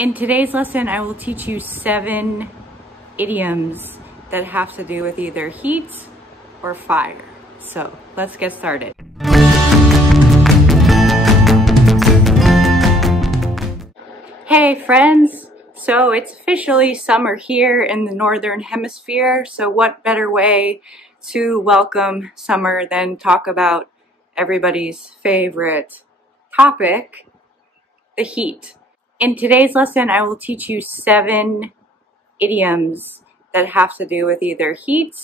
In today's lesson, I will teach you 7 idioms that have to do with either heat or fire. So let's get started. Hey friends! So it's officially summer here in the Northern Hemisphere, so what better way to welcome summer than talk about everybody's favorite topic, the heat. In today's lesson, I will teach you 7 idioms that have to do with either heat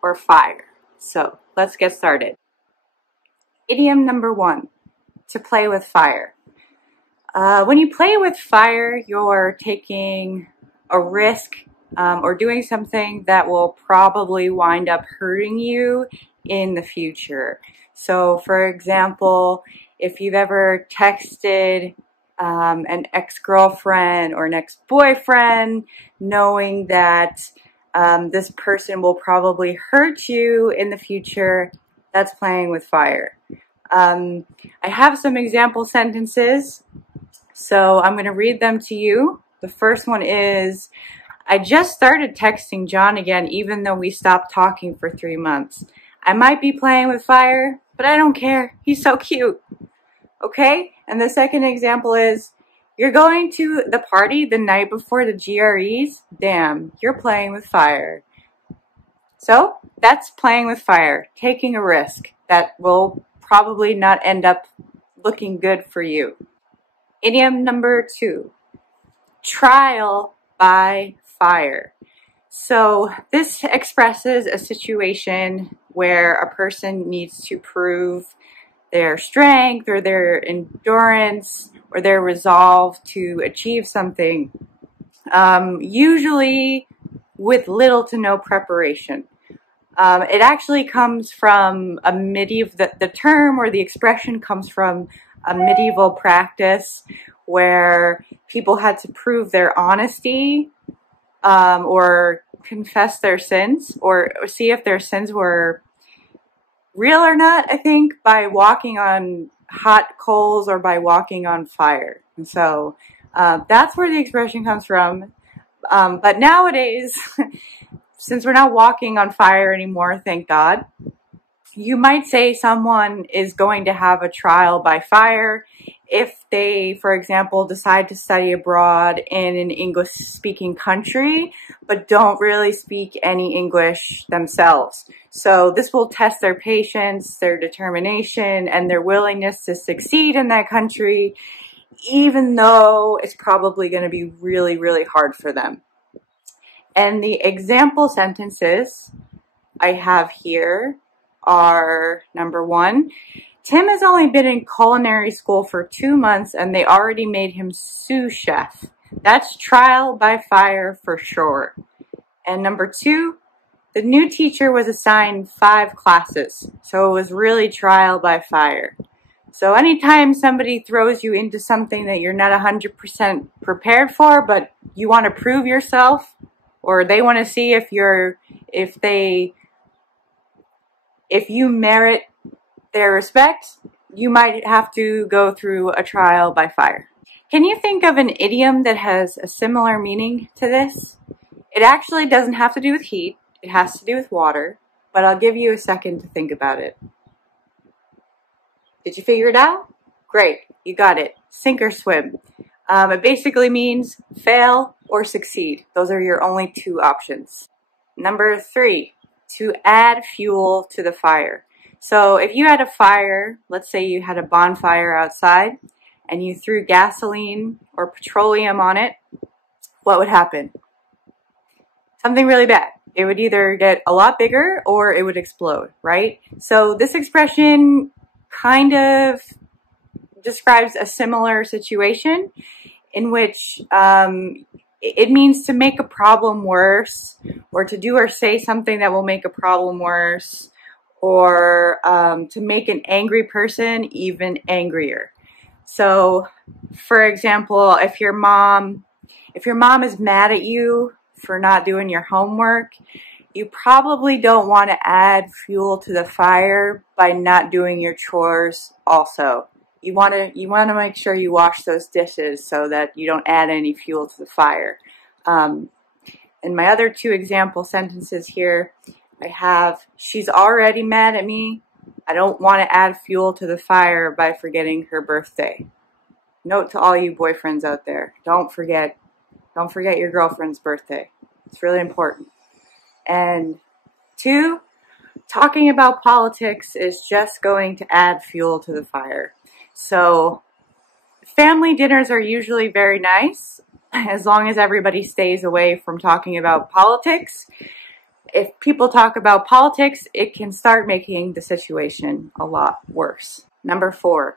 or fire. So let's get started. Idiom number 1, to play with fire. When you play with fire, you're taking a risk or doing something that will probably wind up hurting you in the future. So for example, if you've ever texted an ex-girlfriend or an ex-boyfriend, knowing that this person will probably hurt you in the future, that's playing with fire. I have some example sentences, so I'm going to read them to you. The first one is, I just started texting John again even though we stopped talking for 3 months. I might be playing with fire, but I don't care. He's so cute. Okay? And the second example is, you're going to the party the night before the GREs? Damn, you're playing with fire. So that's playing with fire, taking a risk that will probably not end up looking good for you. Idiom number 2, trial by fire. So this expresses a situation where a person needs to prove their strength or their endurance or their resolve to achieve something, usually with little to no preparation. It actually comes from a the term or the expression comes from a medieval practice where people had to prove their honesty or confess their sins or see if their sins were real or not, I think, by walking on hot coals or by walking on fire. And so that's where the expression comes from. But nowadays, since we're not walking on fire anymore, thank God, you might say someone is going to have a trial by fire if they, for example, decide to study abroad in an English-speaking country, but don't really speak any English themselves. So this will test their patience, their determination, and their willingness to succeed in that country, even though it's probably going to be really, really hard for them. And the example sentences I have here are, number 1, Tim has only been in culinary school for 2 months and they already made him sous chef. That's trial by fire for sure. And number 2, the new teacher was assigned 5 classes, so it was really trial by fire. So anytime somebody throws you into something that you're not 100% prepared for, but you want to prove yourself, or they want to see if you merit their respect, you might have to go through a trial by fire. Can you think of an idiom that has a similar meaning to this? It actually doesn't have to do with heat. It has to do with water, but I'll give you a second to think about it. Did you figure it out? Great, you got it. Sink or swim. It basically means fail or succeed. Those are your only 2 options. Number 3, to add fuel to the fire. So if you had a fire, let's say you had a bonfire outside, and you threw gasoline or petroleum on it, what would happen? Something really bad. It would either get a lot bigger or it would explode, right? So this expression kind of describes a similar situation in which it means to make a problem worse, or to do or say something that will make a problem worse, or to make an angry person even angrier. So, for example, if your mom is mad at you for not doing your homework, you probably don't want to add fuel to the fire by not doing your chores also. you want to make sure you wash those dishes so that you don't add any fuel to the fire. In my other two example sentences here, I have, she's already mad at me. I don't want to add fuel to the fire by forgetting her birthday. Note to all you boyfriends out there, don't forget your girlfriend's birthday. It's really important. And two, talking about politics is just going to add fuel to the fire. So family dinners are usually very nice as long as everybody stays away from talking about politics. If people talk about politics, it can start making the situation a lot worse. Number 4,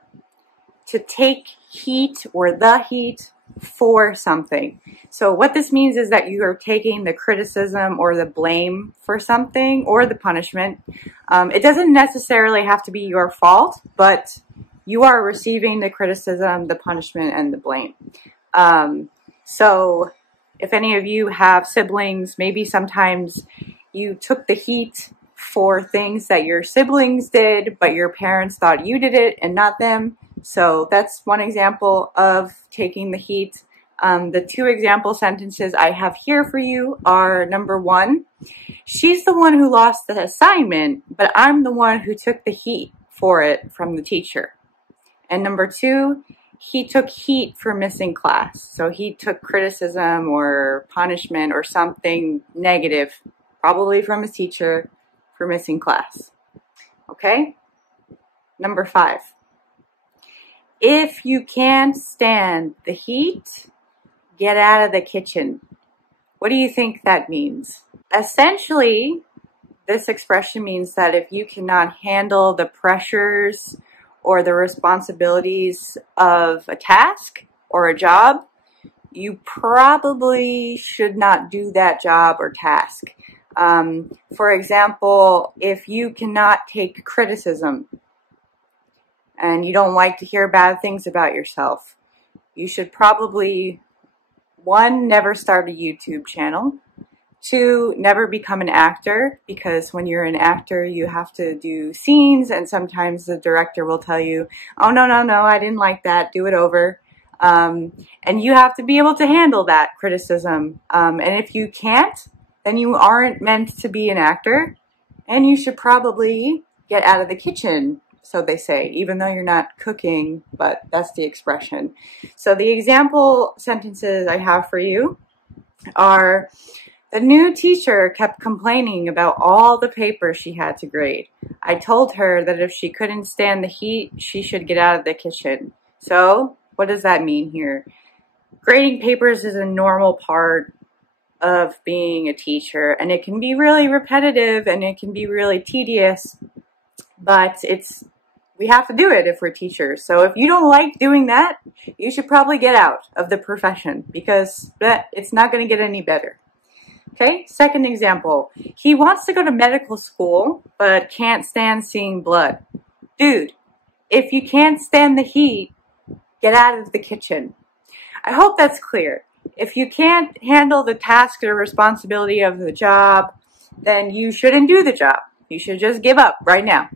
to take heat or the heat for something. So what this means is that you are taking the criticism or the blame for something or the punishment. It doesn't necessarily have to be your fault, but you are receiving the criticism, the punishment, and the blame. So if any of you have siblings, maybe sometimes you took the heat for things that your siblings did, but your parents thought you did it and not them. So that's one example of taking the heat. The two example sentences I have here for you are, number 1, she's the one who lost the assignment, but I'm the one who took the heat for it from the teacher. And number 2, he took heat for missing class. So he took criticism or punishment or something negative, probably from his teacher, for missing class. Okay? Number 5. If you can't stand the heat, get out of the kitchen. What do you think that means? Essentially, this expression means that if you cannot handle the pressures or the responsibilities of a task or a job, you probably should not do that job or task. For example, if you cannot take criticism and you don't like to hear bad things about yourself, you should probably, 1, never start a YouTube channel. 2, never become an actor, because when you're an actor, you have to do scenes, and sometimes the director will tell you, oh, no, I didn't like that, do it over. And you have to be able to handle that criticism. And if you can't, then you aren't meant to be an actor, and you should probably get out of the kitchen, so they say, even though you're not cooking, but that's the expression. So the example sentences I have for you are, the new teacher kept complaining about all the papers she had to grade. I told her that if she couldn't stand the heat, she should get out of the kitchen. So, what does that mean here? Grading papers is a normal part of being a teacher, and it can be really repetitive and it can be really tedious, but we have to do it if we're teachers. So if you don't like doing that, you should probably get out of the profession, because it's not going to get any better. Okay, second example. He wants to go to medical school, but can't stand seeing blood. Dude, if you can't stand the heat, get out of the kitchen. I hope that's clear. If you can't handle the task or responsibility of the job, then you shouldn't do the job. You should just give up right now.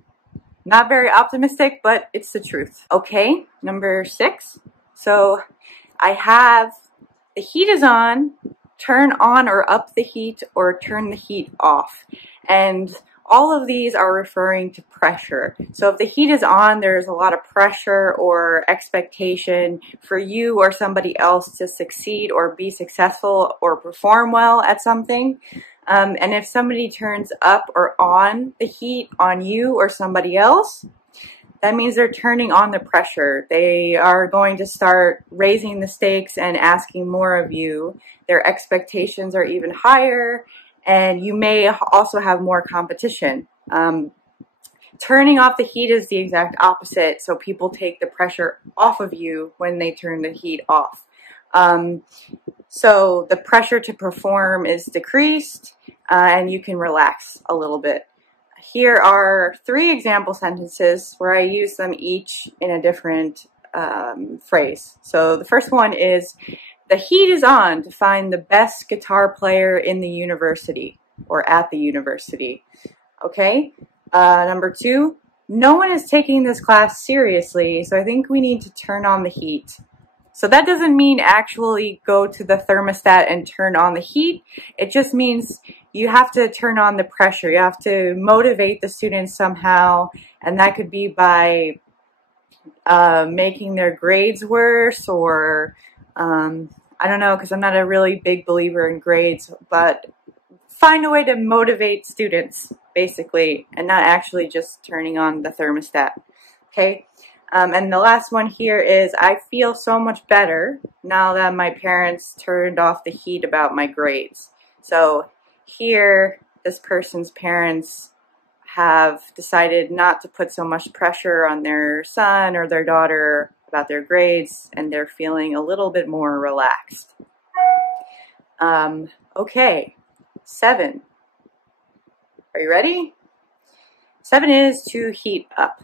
Not very optimistic, but it's the truth. Okay, number 6. So I have, the heat is on, turn on or up the heat, or turn the heat off. And all of these are referring to pressure. So if the heat is on, there's a lot of pressure or expectation for you or somebody else to succeed or be successful or perform well at something. And if somebody turns up or on the heat on you or somebody else, that means they're turning on the pressure. They are going to start raising the stakes and asking more of you. Their expectations are even higher, and you may also have more competition. Turning off the heat is the exact opposite, so people take the pressure off of you when they turn the heat off. So the pressure to perform is decreased, and you can relax a little bit. Here are 3 example sentences where I use them each in a different phrase. So the first one is, the heat is on to find the best guitar player in the university or at the university. Okay. Number 2, no one is taking this class seriously, so I think we need to turn on the heat. So that doesn't mean actually go to the thermostat and turn on the heat. It just means you have to turn on the pressure. You have to motivate the students somehow, and that could be by making their grades worse, or I don't know, because I'm not a really big believer in grades, but find a way to motivate students, basically, and not actually just turning on the thermostat, okay? And the last one here is, I feel so much better now that my parents turned off the heat about my grades. So here, this person's parents have decided not to put so much pressure on their son or their daughter about their grades, and they're feeling a little bit more relaxed. Okay, 7. Are you ready? 7 is to heat up.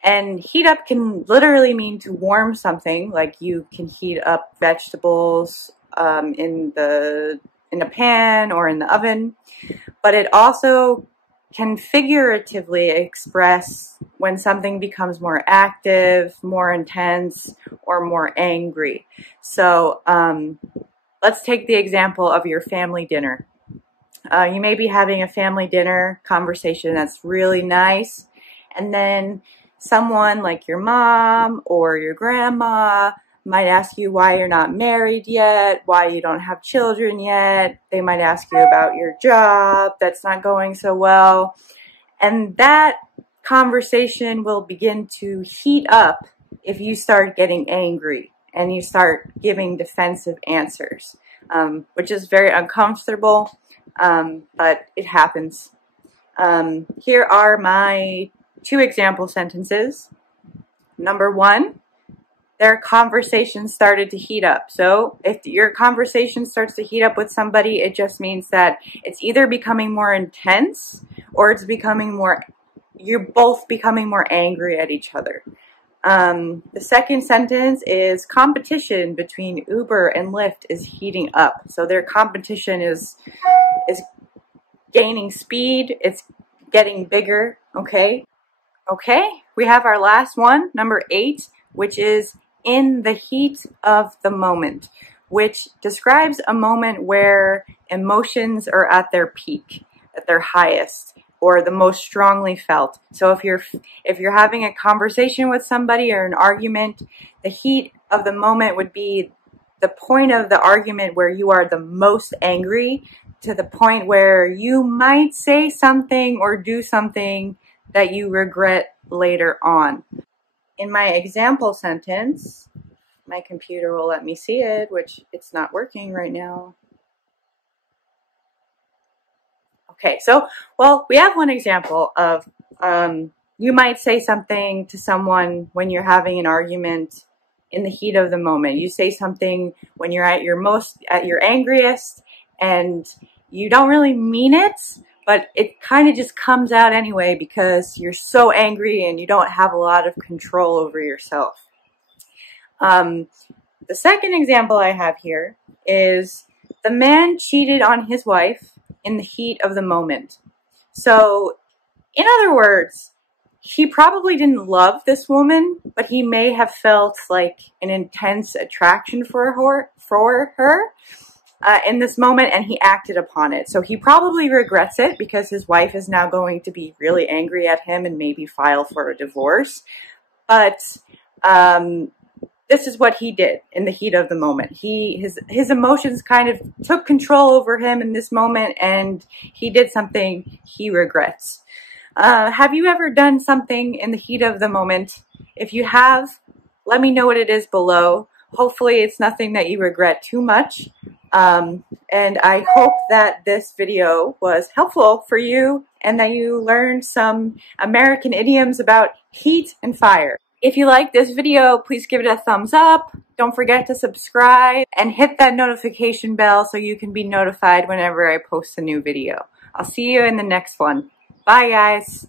And heat up can literally mean to warm something, like you can heat up vegetables in a pan or in the oven. But it also can figuratively express when something becomes more active, more intense, or more angry. So let's take the example of your family dinner. You may be having a family dinner conversation that's really nice, and then someone like your mom or your grandma might ask you why you're not married yet, why you don't have children yet. They might ask you about your job that's not going so well. And that conversation will begin to heat up if you start getting angry and you start giving defensive answers, which is very uncomfortable, but it happens. Here are my 2 example sentences. Number 1, their conversation started to heat up. So if your conversation starts to heat up with somebody, it just means that it's either becoming more intense or it's becoming more, you're both becoming more angry at each other. The second sentence is, competition between Uber and Lyft is heating up. So their competition is gaining speed, it's getting bigger, okay? Okay, we have our last one, number 8, which is in the heat of the moment, which describes a moment where emotions are at their peak, at their highest, or the most strongly felt. So if you're having a conversation with somebody or an argument, the heat of the moment would be the point of the argument where you are the most angry, to the point where you might say something or do something that you regret later on. In my example sentence, my computer will let me see it, which it's not working right now. Okay, so, well, we have one example of you might say something to someone when you're having an argument in the heat of the moment. You say something when you're at your angriest, and you don't really mean it, but it kind of just comes out anyway because you're so angry and you don't have a lot of control over yourself. The second example I have here is the man cheated on his wife in the heat of the moment. So, in other words, he probably didn't love this woman, but he may have felt like an intense attraction for her in this moment, and he acted upon it. So he probably regrets it because his wife is now going to be really angry at him and maybe file for a divorce. But this is what he did in the heat of the moment. His emotions kind of took control over him in this moment, and he did something he regrets. Have you ever done something in the heat of the moment? If you have, let me know what it is below. Hopefully it's nothing that you regret too much. And I hope that this video was helpful for you and that you learned some American idioms about heat and fire. If you like this video, please give it a thumbs up. Don't forget to subscribe and hit that notification bell so you can be notified whenever I post a new video. I'll see you in the next one. Bye, guys.